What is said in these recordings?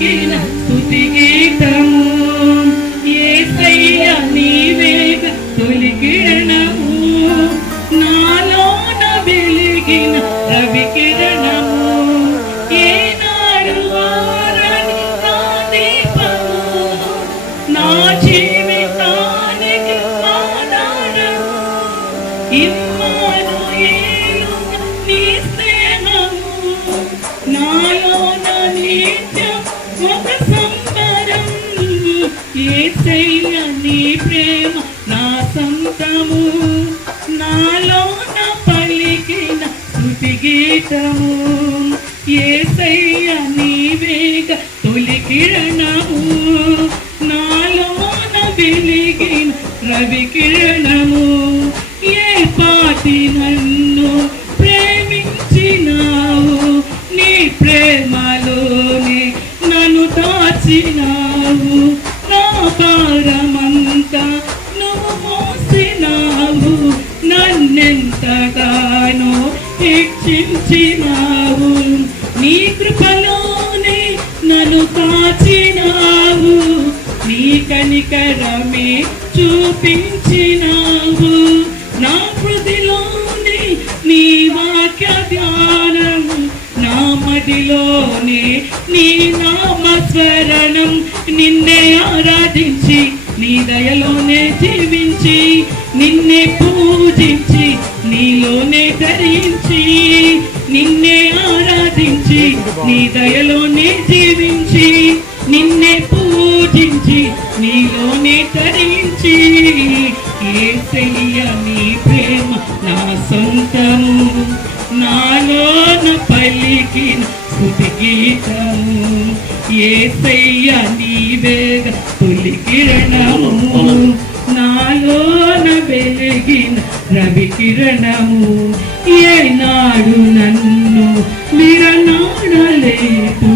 పలికిన స్తుతి గీతము. ఏసయ్య నీవేగ తొలి కిరణము నాలోన వెలిగిన రవికి యేసయ్య నీ ప్రేమ నా సొంతము. నా పలికిన శృతి గీతము. యేసయ్య నీ వేగ తొలి కిరణము. నాలో నా వెలిగిన రవి కిరణము. ఏ పాటి నన్ను ప్రేమించినావు? నీ ప్రేమలోనే నన్ను దాచినావు. నన్నెంతగానో హెచ్చించినావు. నీ కృపలోనే నన్ను కాచినావు. నీ కనికరమే చూపించినావు. నా హృదిలోనే నీ వాక్య ధ్యానం నా మదిలోనే నీ నామస్మరణం నిన్నే ఆరాధించి నీ దయలోనే జీవించి నిన్నే పూజించి నీలోనే ధరించి నిన్నే ఆరాధించి నీ దయలోనే జీవించి నిన్నే పూజించి నీలోనే ధరించి ఏసయ్య నీ ప్రేమ నా సొంతము నాలోన పలికిన స్థుతి గీతము ఏసయ్య నీవేగ తొలి కిరణము. వెలిగిన రవి కిరణము ఏనాడు నన్ను విరనాడలేదు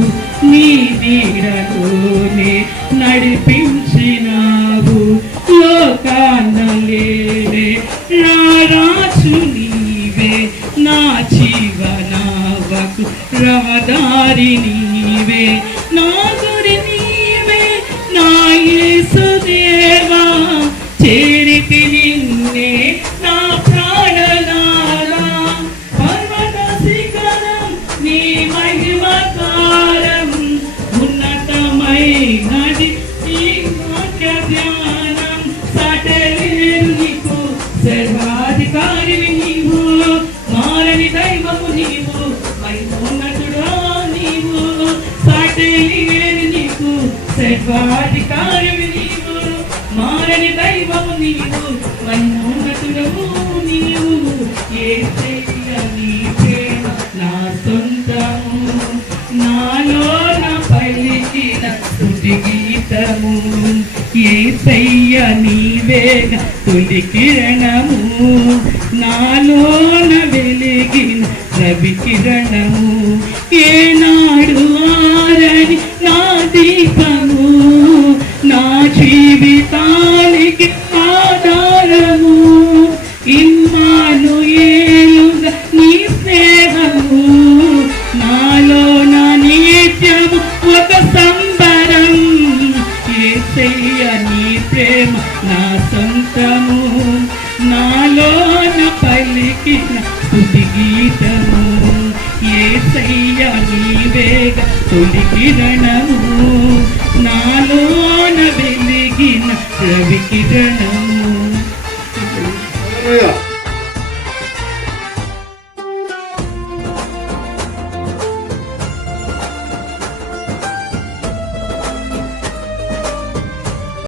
నీ నీడలోనే నడిపించినావు. లోకానలేనే నా నీవే నా జీవనావకు రహదారి నీవే. నా సర్వాధికారివి నీవు. మారని దైవము నీవు. మహిమోన్నతుడవు నీవు. ఏ నీ ప్రేమ? నా సొంతము. నాలో నా పలికిన తుది గీతము. ఏ సయ్య నీవేగ తొలి కిరణము. నాలోన వెలిగిన రవి కిరణము. ఏనా నా సొంతము నాలోన పలికిన స్తుతి గీతము. ఏసయ్య నీవేగ తొలి కిరణము. నాలోన వెలిగిన రవి కిరణము.